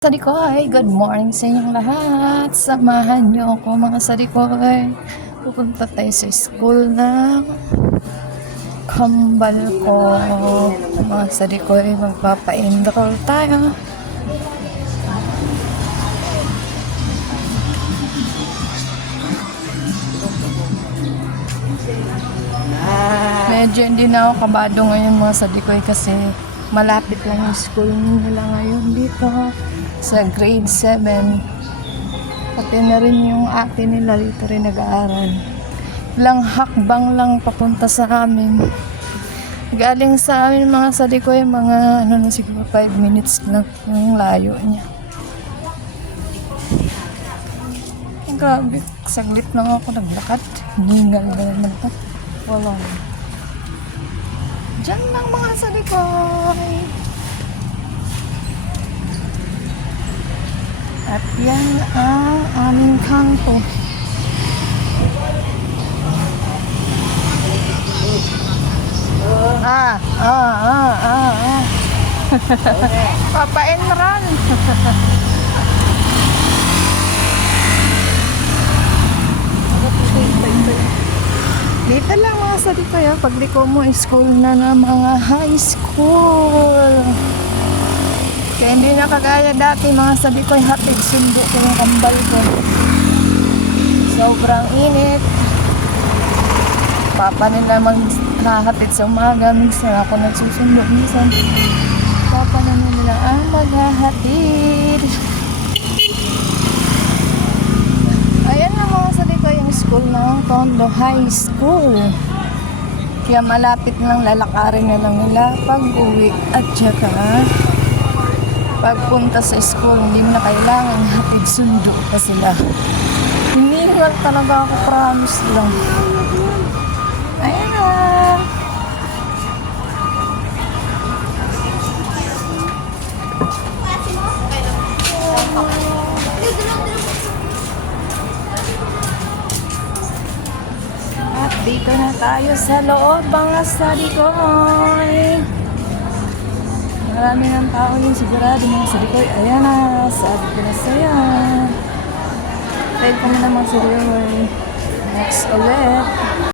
Sadikoy, good morning sa inyong lahat. Samahan niyo ako mga sadikoy. Pupunta tayo sa school ng kambal ko. Mga sadikoy, magpapa-enroll tayo. Medyo hindi na ako kabado ngayon mga sadikoy kasi malapit lang yung school nila ngayon dito sa grade 7. Pati na rin yung ate nila dito rin nag-aaral. Ilang hakbang lang papunta sa amin. Galing sa amin mga sadikoy, mga siguro 5 minutes lang yung layo niya. Grabe, saglit lang ako naglakad. Hingal ba naman ito? Wala. Diyan lang mga sadikoy. At yan ang aming kanto. Papa Enran. Dito lang mga sadikoy, pagliko mo school na ng mga high school. Kaya hindi na kagaya dati mga sadikoy, hatid sundo ko yung kambal ko. Sobrang init. Papa nila maghahatid sa umaga, minsan ako nagsusundo, minsan papa na nila ang maghahatid. Ayan na mga sadikoy yung school ng Tondo High School. Kaya malapit lang, lalakarin na lang nila pag uwi at saka pagpunta sa school. Hindi na kailangan hatid sundo pa sila. Hinihingal talaga ako, promise lang. Ayan na. At dito na tayo sa loob mga sadikoy. Marami ng tao yung sigurado mga sadikoy. Ayan na, sabi ko na sa'yo. Tayo ko na mga sadikoy. Next ulit.